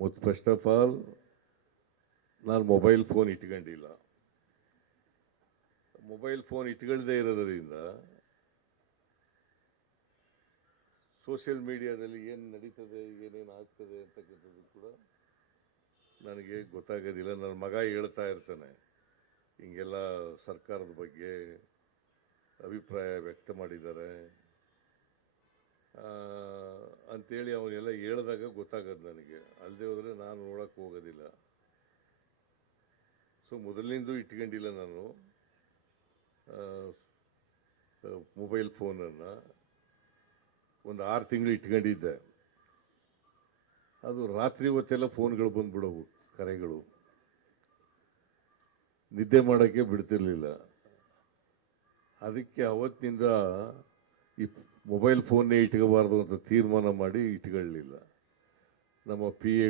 ಮತ್ತು first of all ನಾನು mobile phone ಇಟ್ಕೊಂಡಿಲ್ಲ. Mobile phone ಇಟ್ಕೊಳ್ಳದೆ ಇರೋದರಿಂದ ಸೋಷಿಯಲ್ ಮೀಡಿಯಾದಲ್ಲಿ ಏನು ನಡೀತದೆ, ಏನೇನು ಆಗ್ತದೆ ಅಂತಕ್ಕಂಥದ್ದು ಕೂಡ ನನಗೆ ಗೊತ್ತಾಗೋದಿಲ್ಲ. ನನ್ನ ಮಗ ಹೇಳ್ತಾ ಇರ್ತಾನೆ, ಹಿಂಗೆಲ್ಲ ಸರ್ಕಾರದ ಬಗ್ಗೆ ಅಭಿಪ್ರಾಯ ವ್ಯಕ್ತ ಮಾಡಿದ್ದಾರೆ ಅಂತೇಳಿ ಅವನ್ನೆಲ್ಲ ಹೇಳಿದಾಗ ಗೊತ್ತಾಗೋದು ನನಗೆ. ಅಲ್ಲದೆ ಹೋದರೆ ನಾನು ನೋಡೋಕ್ಕೆ ಹೋಗೋದಿಲ್ಲ. ಸೊ ಮೊದಲಿನಿಂದ ಇಟ್ಕೊಂಡಿಲ್ಲ ನಾನು ಮೊಬೈಲ್ ಫೋನನ್ನು. ಒಂದು 6 ತಿಂಗಳು ಇಟ್ಕೊಂಡಿದ್ದೆ. ಅದು ರಾತ್ರಿ ಹೊತ್ತೆಲ್ಲ ಫೋನ್ಗಳು ಬಂದ್ಬಿಡವು, ಕರೆಗಳು, ನಿದ್ದೆ ಮಾಡೋಕ್ಕೆ ಬಿಡ್ತಿರ್ಲಿಲ್ಲ. ಅದಕ್ಕೆ ಅವತ್ತಿನಿಂದ ಈ ಮೊಬೈಲ್ ಫೋನ್ನೇ ಇಟ್ಕೋಬಾರ್ದು ಅಂತ ತೀರ್ಮಾನ ಮಾಡಿ ಇಟ್ಕೊಳ್ಳಲಿಲ್ಲ. ನಮ್ಮ PA